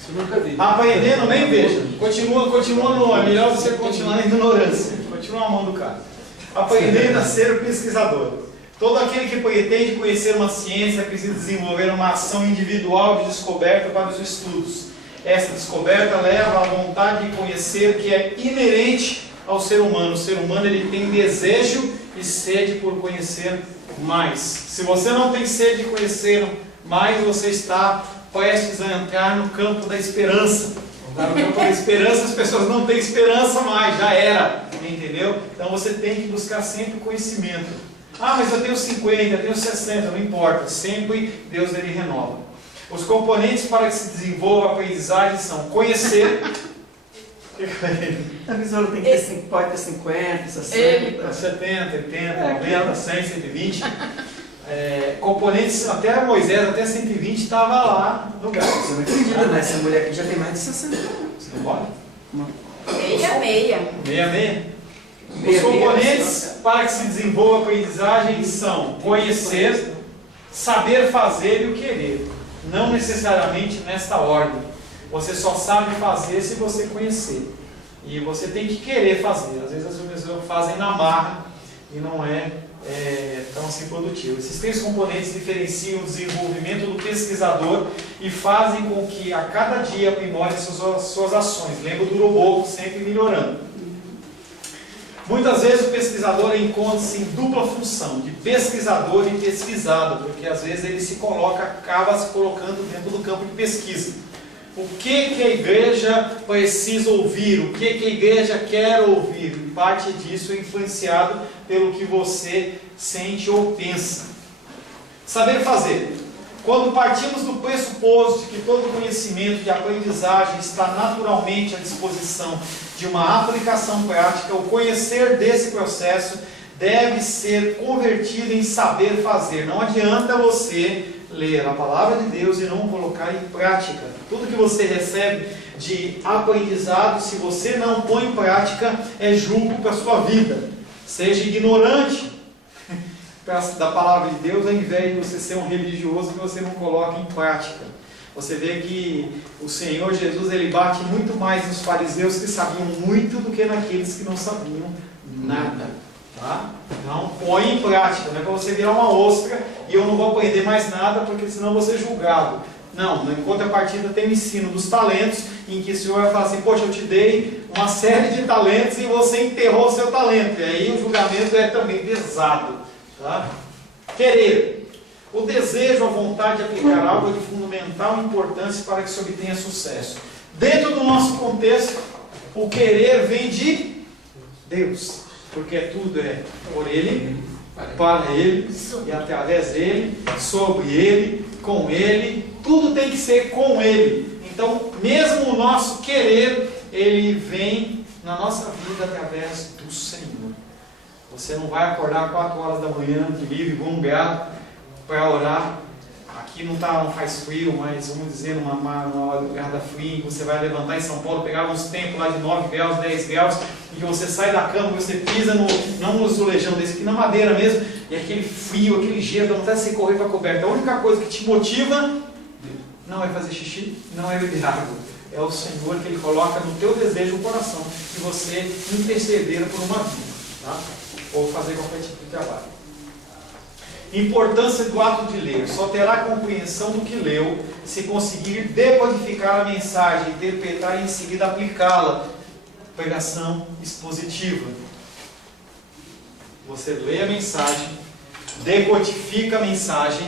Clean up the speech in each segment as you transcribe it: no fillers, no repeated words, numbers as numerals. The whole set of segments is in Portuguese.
Isso eu nunca vi. Aprendendo, nem veja. Continua no. É melhor você continuar na ignorância. Continua a mão do cara. Aprendendo a ser o pesquisador. Todo aquele que pretende conhecer uma ciência precisa desenvolver uma ação individual de descoberta para os estudos. Essa descoberta leva à vontade de conhecer que é inerente ao ser humano. O ser humano ele tem desejo e sede por conhecer mais. Se você não tem sede de conhecer mais, você está prestes a entrar no campo da esperança. No campo da esperança, as pessoas não têm esperança mais, já era, entendeu? Então você tem que buscar sempre conhecimento. Ah, mas eu tenho 50, eu tenho 60, não importa, sempre Deus ele renova. Os componentes para que se desenvolva a aprendizagem são conhecer. A visão tem que ter, pode ter 50, 60, 70, 80, 90, 100, 120. Componentes, até Moisés, até 120 estava lá no gás. Você não acredita, né? Essa mulher aqui já tem mais de 60 anos. Você não pode? Meia. Os componentes para que se desenvolva a aprendizagem são conhecer, saber fazer e o querer. Não necessariamente nesta ordem. Você só sabe fazer se você conhecer. E você tem que querer fazer. Às vezes as pessoas fazem na marra e não é tão assim produtivo. Esses três componentes diferenciam o desenvolvimento do pesquisador e fazem com que a cada dia aprimore suas ações. Lembra do urubu, sempre melhorando. Muitas vezes o pesquisador encontra-se em dupla função, de pesquisador e pesquisado, porque às vezes ele acaba se colocando dentro do campo de pesquisa. O que a igreja precisa ouvir? O que a igreja quer ouvir? E parte disso é influenciado pelo que você sente ou pensa. Saber fazer. Quando partimos do pressuposto de que todo conhecimento de aprendizagem está naturalmente à disposição de uma aplicação prática, o conhecer desse processo deve ser convertido em saber fazer. Não adianta você ler a palavra de Deus e não colocar em prática. Tudo que você recebe de aprendizado, se você não põe em prática, é julgo para a sua vida. Seja ignorante da palavra de Deus, ao invés de você ser um religioso que você não coloca em prática. Você vê que o Senhor Jesus ele bate muito mais nos fariseus que sabiam muito do que naqueles que não sabiam nada. Tá? Então põe em prática, não é para você virar uma ostra e eu não vou aprender mais nada porque senão eu vou ser julgado. Não, em contrapartida tem o ensino dos talentos, em que o Senhor vai falar assim, poxa, eu te dei uma série de talentos e você enterrou o seu talento. E aí o julgamento é também pesado. Tá? Querer. O desejo, a vontade de aplicar algo é de fundamental importância para que se obtenha sucesso. Dentro do nosso contexto, o querer vem de Deus. Porque tudo é por Ele, para Ele, e através dEle, sobre Ele, com Ele. Tudo tem que ser com Ele. Então, mesmo o nosso querer, ele vem na nossa vida através do Senhor. Você não vai acordar 4 horas da manhã, de livre, gongado, para orar. Aqui não faz frio, mas vamos dizer, numa madrugada fria, você vai levantar em São Paulo, pegar uns tempos lá de 9 graus, 10 graus, e que você sai da cama, você pisa não no azulejão desse aqui, na madeira mesmo, e aquele frio, aquele gelo, dá vontade de você correr para a coberta. A única coisa que te motiva não é fazer xixi, não é beber água. É o Senhor que Ele coloca no teu desejo o coração, de você interceder por uma vida, tá? Ou fazer qualquer tipo de trabalho. Importância do ato de ler. Só terá compreensão do que leu se conseguir decodificar a mensagem, interpretar e em seguida aplicá-la. Pregação expositiva. Você lê a mensagem, decodifica a mensagem,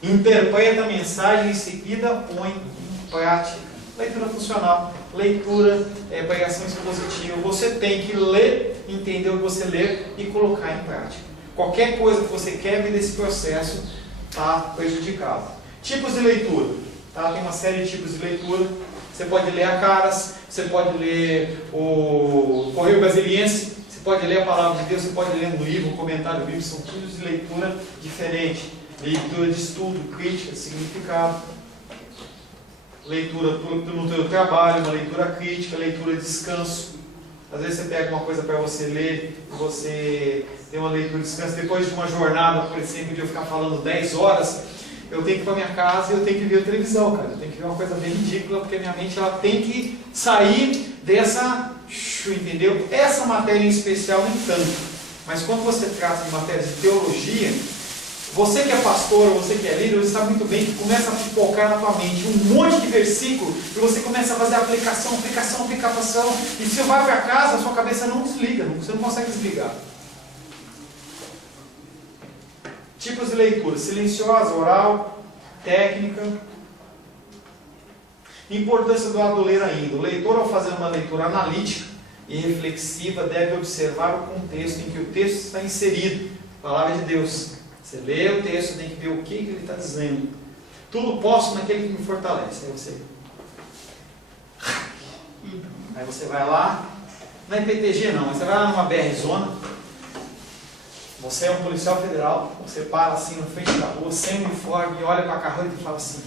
interpreta a mensagem e em seguida põe em prática. Leitura funcional, leitura, pregação expositiva. Você tem que ler, entender o que você lê e colocar em prática. Qualquer coisa que você quebre desse processo está prejudicado. Tipos de leitura. Tá? Tem uma série de tipos de leitura. Você pode ler a Caras, você pode ler o Correio Brasiliense, você pode ler a Palavra de Deus, você pode ler um livro, um comentário bíblico, são tipos de leitura diferentes. Leitura de estudo, crítica, de significado. Leitura no teu trabalho, uma leitura crítica, leitura de descanso. Às vezes você pega uma coisa para você ler, você tem uma leitura de descanso. Depois de uma jornada, por exemplo, de eu ficar falando 10 horas, eu tenho que ir para minha casa e eu tenho que ver a televisão, cara. Eu tenho que ver uma coisa bem ridícula, porque a minha mente ela tem que sair dessa, entendeu? Essa matéria em especial nem tanto. Mas quando você trata de matéria de teologia, você que é pastor ou você que é líder, você sabe muito bem que começa a pipocar na tua mente um monte de versículo e você começa a fazer aplicação, e você vai para casa, a sua cabeça não desliga, você não consegue desligar. Tipos de leitura: silenciosa, oral, técnica. Importância do ato ler ainda. O leitor, ao fazer uma leitura analítica e reflexiva, deve observar o contexto em que o texto está inserido. Palavra de Deus. Você lê o texto, tem que ver o que ele está dizendo. Tudo posso naquele que me fortalece. Aí você vai lá, não é PTG não, mas você vai lá numa BR Zona. Você é um policial federal, você para assim na frente da rua, sem uniforme, olha para a carranca e fala assim: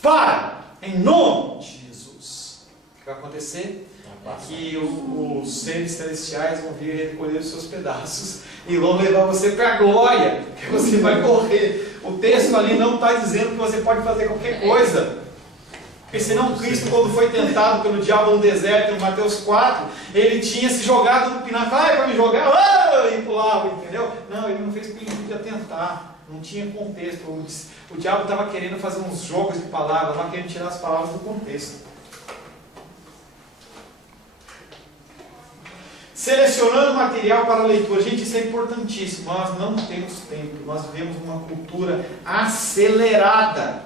para! Em nome de Jesus. O que vai acontecer? É que os seres celestiais vão vir recolher os seus pedaços e vão levar você para a glória, que você vai morrer. O texto ali não está dizendo que você pode fazer qualquer coisa. Porque senão Cristo, quando foi tentado pelo diabo no deserto, em Mateus 4, ele tinha se jogado no pináculo, para me jogar, e pulava, entendeu? Não, ele não fez porque ele podia tentar, não tinha contexto. O diabo estava querendo fazer uns jogos de palavras, estava querendo tirar as palavras do contexto. Selecionando material para a leitura. Gente, isso é importantíssimo. Nós não temos tempo, nós vivemos uma cultura acelerada.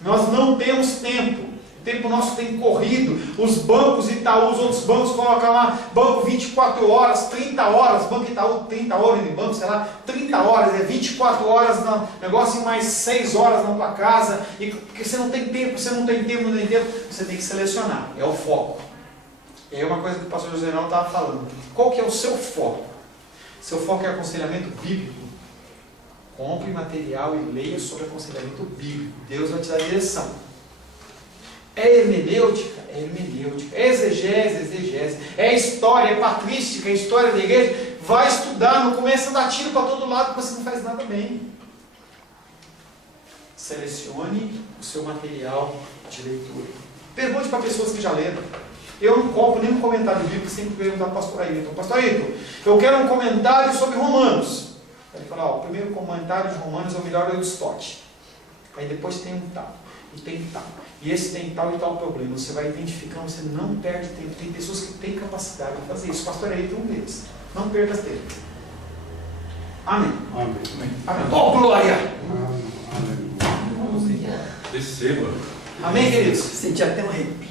Nós não temos tempo. O tempo nosso tem corrido. Os bancos Itaú, os outros bancos colocam lá banco 24 horas, 30 horas, banco Itaú 30 horas de banco, sei lá, 30 horas, 24 horas no negócio e mais 6 horas na tua casa, e porque você não tem tempo, você tem que selecionar, é o foco. E aí uma coisa que o pastor José Reinaldo estava falando, qual que é o seu foco? Seu foco é aconselhamento bíblico. Compre material e leia sobre aconselhamento bíblico. Deus vai te dar direção. É hermenêutica? É hermenêutica. É exegese? Exegese. É história? É patrística? É história da igreja? Vai estudar, não começa a dar tiro para todo lado porque você não faz nada bem. Selecione o seu material de leitura. Pergunte para pessoas que já leram. Eu não compro nenhum comentário bíblico sem perguntar para o pastor Ayrton. Pastor Ayrton, eu quero um comentário sobre Romanos. Ele fala, o primeiro comentário de Romanos é o melhor, é o Stott. Aí depois tem um tal, e tem tal. E esse tem tal e tal problema. Você vai identificando, você não perde tempo. Tem pessoas que têm capacidade de fazer isso. O pastor Ayrton é um deles. Não perca tempo. Amém. Amém. Amém. Oh, glória! Receba. Amém, queridos? Senti até um arrepio.